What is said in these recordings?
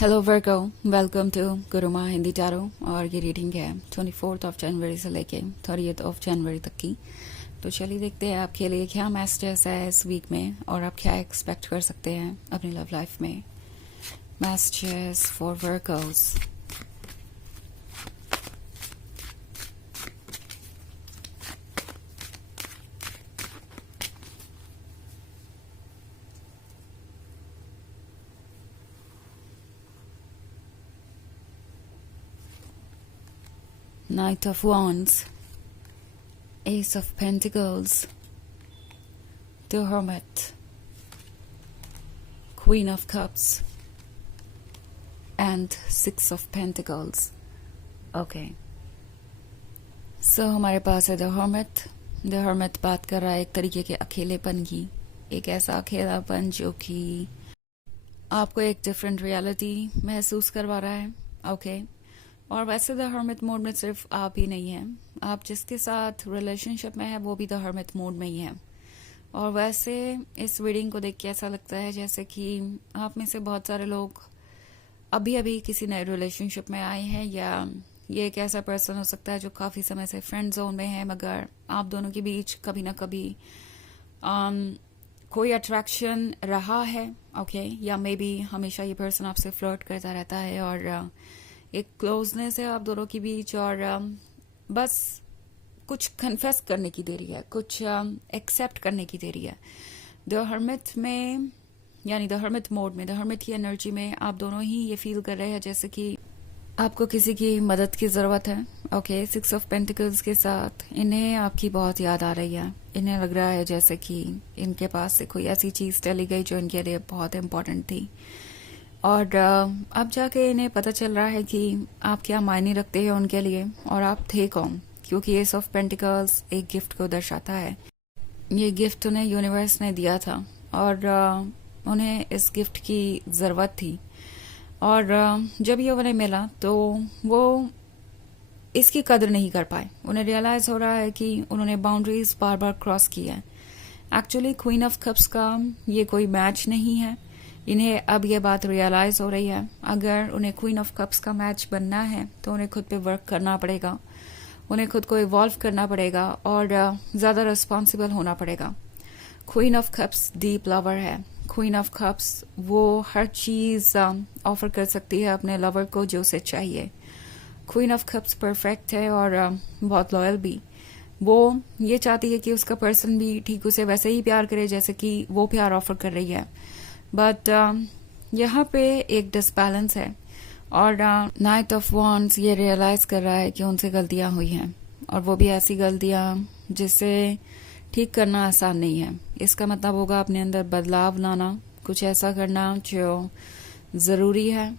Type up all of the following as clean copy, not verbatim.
Hello Virgos, welcome to Guruma Hindi tarot. और ये reading है 24 जनवरी से लेके 30 जनवरी तक की। तो चलिए देखते हैं आपके लिए क्या मैसेजेस है इस वीक में और आप क्या एक्सपेक्ट कर सकते हैं अपनी लव लाइफ में। Messages for Virgo's. Knight of Wands, Ace of Pentacles, The Hermit, Queen of Cups and Six of Pentacles. Okay. So हमारे पास है द हर्मिट। द हर्मिट बात कर रहा है एक तरीके के अकेलेपन की, एक ऐसा अकेलापन जो कि आपको एक डिफरेंट रियलिटी महसूस करवा रहा है। ओके। और वैसे द हर्मिट मोड में सिर्फ आप ही नहीं हैं, आप जिसके साथ रिलेशनशिप में है वो भी द हर्मिट मोड में ही है। और वैसे इस रीडिंग को देख के ऐसा लगता है जैसे कि आप में से बहुत सारे लोग अभी अभी किसी नए रिलेशनशिप में आए हैं, या ये एक ऐसा पर्सन हो सकता है जो काफ़ी समय से फ्रेंड जोन में है, मगर आप दोनों के बीच कभी ना कभी कोई अट्रैक्शन रहा है। ओके। या मे बी हमेशा ये पर्सन आपसे फ्लर्ट करता रहता है और एक क्लोजनेस है आप दोनों के बीच, और बस कुछ कन्फेस करने की देरी है, कुछ एक्सेप्ट करने की देरी है। द हर्मिट में, यानी द हर्मिट मोड में, द हर्मिट की एनर्जी में आप दोनों ही ये फील कर रहे हैं जैसे कि आपको किसी की मदद की ज़रूरत है। ओके। सिक्स ऑफ पेंटिकल्स के साथ इन्हें आपकी बहुत याद आ रही है। इन्हें लग रहा है जैसे कि इनके पास से कोई ऐसी चीज़ चली गई जो इनके लिए बहुत इम्पोर्टेंट थी, और अब जाके इन्हें पता चल रहा है कि आप क्या मायने रखते हैं उनके लिए और आप थे कौन। क्योंकि एस ऑफ पेंटिकल्स एक गिफ्ट को दर्शाता है। ये गिफ्ट उन्हें यूनिवर्स ने दिया था और उन्हें इस गिफ्ट की ज़रूरत थी, और जब ये उन्हें मिला तो वो इसकी कदर नहीं कर पाए। उन्हें रियलाइज़ हो रहा है कि उन्होंने बाउंड्रीज बार बार क्रॉस की है। एक्चुअली क्वीन ऑफ कप्स का ये कोई मैच नहीं है। इन्हें अब ये बात रियलाइज़ हो रही है, अगर उन्हें क्वीन ऑफ कप्स का मैच बनना है तो उन्हें खुद पे वर्क करना पड़ेगा, उन्हें खुद को इवॉल्व करना पड़ेगा और ज़्यादा रिस्पॉन्सिबल होना पड़ेगा। Queen of cups deep lover है। क्वीन ऑफ कप्स वो हर चीज़ ऑफर कर सकती है अपने लवर को जो उसे चाहिए। क्वीन ऑफ कप्स परफेक्ट है और बहुत लॉयल भी। वो ये चाहती है कि उसका पर्सन भी ठीक उसे वैसे ही प्यार करे जैसे कि वो प्यार ऑफर कर रही है। बट यहाँ पे एक डिसबैलेंस है, और नाइट ऑफ वॉन्ड्स ये रियलाइज़ कर रहा है कि उनसे गलतियाँ हुई हैं, और वो भी ऐसी गलतियाँ जिसे ठीक करना आसान नहीं है। इसका मतलब होगा अपने अंदर बदलाव लाना, कुछ ऐसा करना जो ज़रूरी है।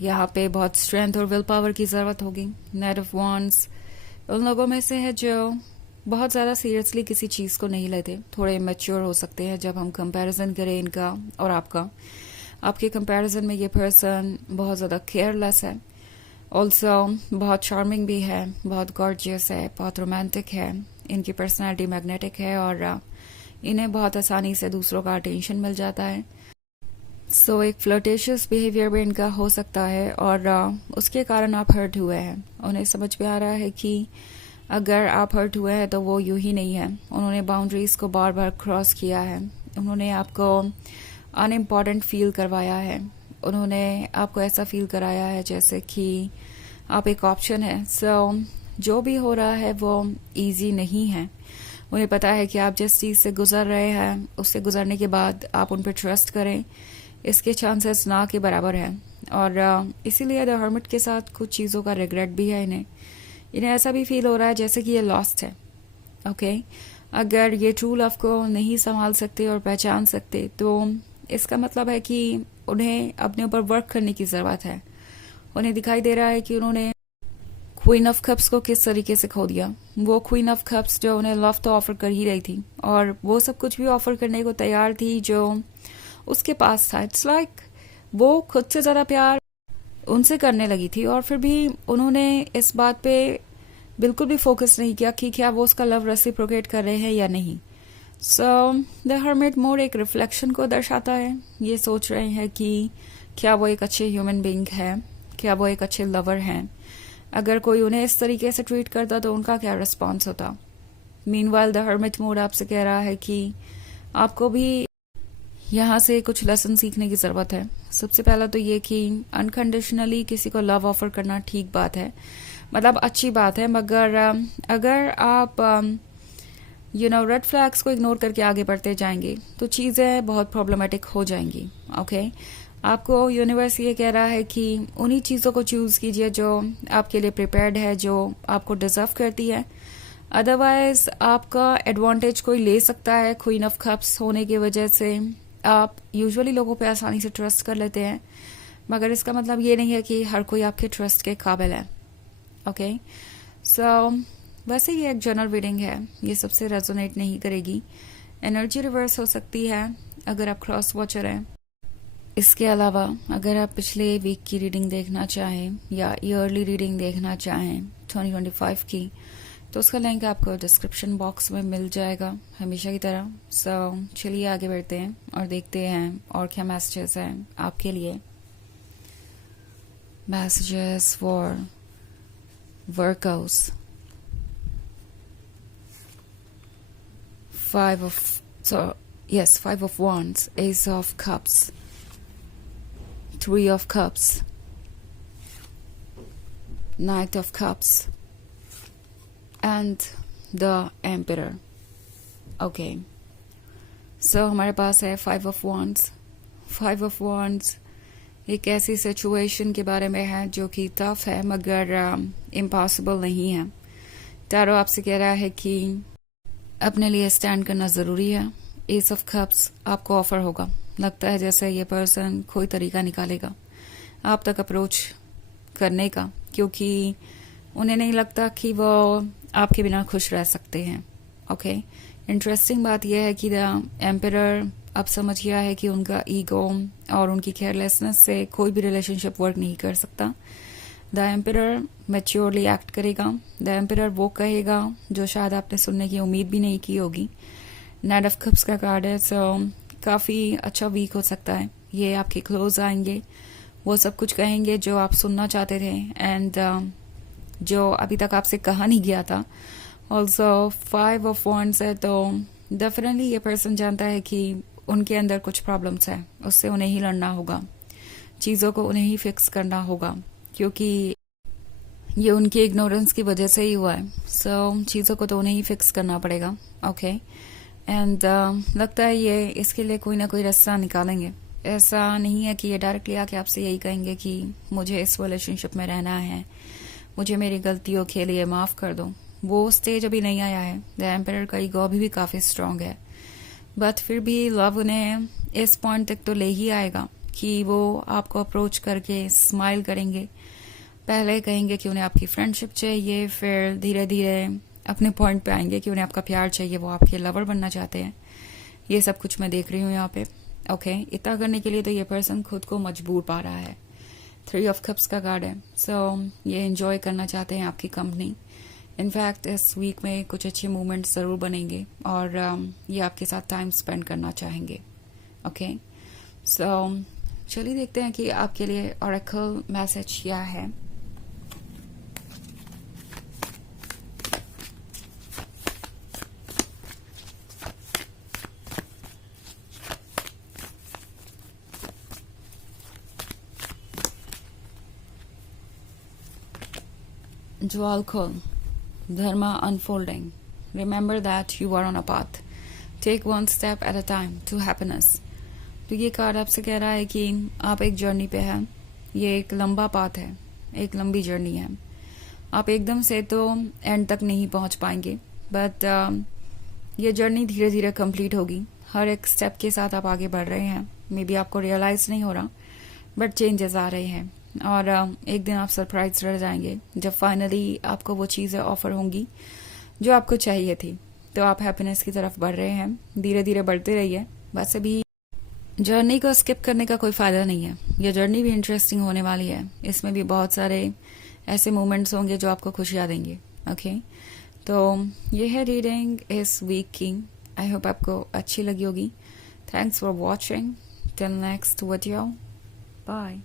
यहाँ पे बहुत स्ट्रेंथ और विल पावर की ज़रूरत होगी। नाइट ऑफ वॉन्ड्स उन लोगों में से है जो बहुत ज़्यादा सीरियसली किसी चीज़ को नहीं लेते, थोड़े मैच्योर हो सकते हैं जब हम कंपैरिजन करें इनका और आपका। आपके कंपैरिजन में ये पर्सन बहुत ज़्यादा केयरलेस है, ऑल्सो बहुत चार्मिंग भी है, बहुत गॉर्जियस है, बहुत रोमांटिक है। इनकी पर्सनैलिटी मैग्नेटिक है और इन्हें बहुत आसानी से दूसरों का अटेंशन मिल जाता है। सो एक फ्लर्टेशियस बिहेवियर भी इनका हो सकता है, और उसके कारण आप हर्ट हुए हैं। उन्हें समझ में आ रहा है कि अगर आप हर्ट हुए हैं तो वो यूं ही नहीं है। उन्होंने बाउंड्रीज़ को बार बार क्रॉस किया है, उन्होंने आपको अनइम्पॉर्टेंट फील करवाया है, उन्होंने आपको ऐसा फील कराया है जैसे कि आप एक ऑप्शन है। सो जो भी हो रहा है वो इजी नहीं है। उन्हें पता है कि आप जिस चीज़ से गुजर रहे हैं उससे गुजरने के बाद आप उन पर ट्रस्ट करें, इसके चांसेस ना के बराबर हैं। और इसीलिए द हर्मिट के साथ कुछ चीज़ों का रिग्रेट भी है। इन्हें ऐसा भी फील हो रहा है जैसे कि ये लॉस्ट है। ओके। अगर ये ट्रू लव को नहीं संभाल सकते और पहचान सकते तो इसका मतलब है कि उन्हें अपने ऊपर वर्क करने की ज़रूरत है। उन्हें दिखाई दे रहा है कि उन्होंने क्वीन ऑफ कप्स को किस तरीके से खो दिया। वो क्वीन ऑफ कप्स जो उन्हें लव तो ऑफर कर ही रही थी, और वो सब कुछ भी ऑफर करने को तैयार थी जो उसके पास था। इट्स लाइक वो खुद से ज़्यादा प्यार उनसे करने लगी थी, और फिर भी उन्होंने इस बात पे बिल्कुल भी फोकस नहीं किया कि क्या वो उसका लव रेसिप्रोकेट कर रहे हैं या नहीं। सो द हर्मिट मोर एक रिफ्लेक्शन को दर्शाता है। ये सोच रहे हैं कि क्या वो एक अच्छे ह्यूमन बीइंग है, क्या वो एक अच्छे लवर हैं, अगर कोई उन्हें इस तरीके से ट्रीट करता तो उनका क्या रिस्पॉन्स होता। मीनवाइल द हर्मिट मूड आपसे कह रहा है कि आपको भी यहाँ से कुछ लेसन सीखने की ज़रूरत है। सबसे पहला तो ये कि अनकंडीशनली किसी को लव ऑफर करना ठीक बात है, मतलब अच्छी बात है, मगर अगर आप रेड फ्लैग्स को इग्नोर करके आगे बढ़ते जाएंगे तो चीज़ें बहुत प्रॉब्लमेटिक हो जाएंगी। ओके आपको यूनिवर्स ये कह रहा है कि उन्हीं चीज़ों को चूज़ कीजिए जो आपके लिए प्रिपेयर्ड है, जो आपको डिजर्व करती है। अदरवाइज आपका एडवांटेज कोई ले सकता है। क्वीन ऑफ कप्स होने की वजह से आप यूजुअली लोगों पे आसानी से ट्रस्ट कर लेते हैं, मगर इसका मतलब ये नहीं है कि हर कोई आपके ट्रस्ट के काबिल है। ओके सो वैसे ये एक जनरल रीडिंग है, ये सबसे रेजोनेट नहीं करेगी। एनर्जी रिवर्स हो सकती है अगर आप क्रॉस वॉचर हैं। इसके अलावा अगर आप पिछले वीक की रीडिंग देखना चाहें या ईयरली रीडिंग देखना चाहें 2025 की, तो उसका लिंक आपको डिस्क्रिप्शन बॉक्स में मिल जाएगा हमेशा की तरह। सो चलिए आगे बढ़ते हैं और देखते हैं और क्या मैसेजेस हैं आपके लिए। Messages for workers. 5 of Wands, Ace of Cups, 3 of Cups, Knight of Cups, and the Emperor. Okay. So हमारे पास है 5 of Wands. 5 of Wands एक ऐसी सिचुएशन के बारे में है जो कि टफ है मगर इम्पॉसिबल नहीं है। टैरो आपसे कह रहा है कि अपने लिए स्टैंड करना ज़रूरी है। एस ऑफ कप्स आपको ऑफर होगा, लगता है जैसे ये पर्सन कोई तरीका निकालेगा आप तक अप्रोच करने का, क्योंकि उन्हें नहीं लगता कि वो आपके बिना खुश रह सकते हैं। ओके इंटरेस्टिंग बात यह है कि द एम्परर अब समझ गया है कि उनका ईगो और उनकी केयरलेसनेस से कोई भी रिलेशनशिप वर्क नहीं कर सकता। द एम्परर मैच्योरली एक्ट करेगा। द एम्परर वो कहेगा जो शायद आपने सुनने की उम्मीद भी नहीं की होगी। नाइट ऑफ कप्स का कार्ड है, सो काफ़ी अच्छा वीक हो सकता है। ये आपके क्लोज आएंगे, वो सब कुछ कहेंगे जो आप सुनना चाहते थे एंड जो अभी तक आपसे कहा नहीं गया था। ऑल्सो 5 ऑफ वॉन्ड्स है, तो डेफिनेटली ये पर्सन जानता है कि उनके अंदर कुछ प्रॉब्लम्स है, उससे उन्हें ही लड़ना होगा, चीज़ों को उन्हें ही फिक्स करना होगा, क्योंकि ये उनकी इग्नोरेंस की वजह से ही हुआ है। सो चीज़ों को तो उन्हें ही फिक्स करना पड़ेगा। ओके एंड लगता है ये इसके लिए कोई ना कोई रास्ता निकालेंगे। ऐसा नहीं है कि ये डायरेक्टली आके आपसे यही कहेंगे कि मुझे इस रिलेशनशिप में रहना है, मुझे मेरी गलतियों के लिए माफ़ कर दो। वो स्टेज अभी नहीं आया है। द एम्परर का ईगो अभी भी काफ़ी स्ट्रांग है, बट फिर भी लव उन्हें इस पॉइंट तक तो ले ही आएगा कि वो आपको अप्रोच करके स्माइल करेंगे। पहले कहेंगे कि उन्हें आपकी फ्रेंडशिप चाहिए, फिर धीरे धीरे अपने पॉइंट पे आएंगे कि उन्हें आपका प्यार चाहिए, वो आपके लवर बनना चाहते हैं। ये सब कुछ मैं देख रही हूँ यहाँ पे। ओके इतना करने के लिए तो ये पर्सन खुद को मजबूर पा रहा है। 3 ऑफ कप्स का कार्ड है, सो ये एंजॉय करना चाहते हैं आपकी कंपनी। इनफैक्ट इस वीक में कुछ अच्छे मूवमेंट्स ज़रूर बनेंगे और ये आपके साथ टाइम स्पेंड करना चाहेंगे। ओके सो चलिए देखते हैं कि आपके लिए ऑरेकल मैसेज क्या है। Dwalkol, Dharma unfolding. Remember that you are on a path. Take one step at a time to happiness. तो ये कार्ड आपसे कह रहा है कि आप एक जर्नी पे हैं। ये एक लंबा पाथ है, एक लंबी जर्नी है। आप एकदम से तो एंड तक नहीं पहुंच पाएंगे, बट ये जर्नी धीरे धीरे कंप्लीट होगी। हर एक स्टेप के साथ आप आगे बढ़ रहे हैं। मे बी आपको रियलाइज नहीं हो रहा, बट चेंजेस आ रहे हैं और एक दिन आप सरप्राइज रह जाएंगे जब फाइनली आपको वो चीज़ें ऑफर होंगी जो आपको चाहिए थी। तो आप हैप्पीनेस की तरफ बढ़ रहे हैं, धीरे धीरे बढ़ते रहिए। बस अभी जर्नी को स्किप करने का कोई फ़ायदा नहीं है। ये जर्नी भी इंटरेस्टिंग होने वाली है, इसमें भी बहुत सारे ऐसे मोमेंट्स होंगे जो आपको खुशियाँ देंगे। ओके तो ये है रीडिंग इस वीक की। आई होप आपको अच्छी लगी होगी। Thanks for watching. Till next video, bye.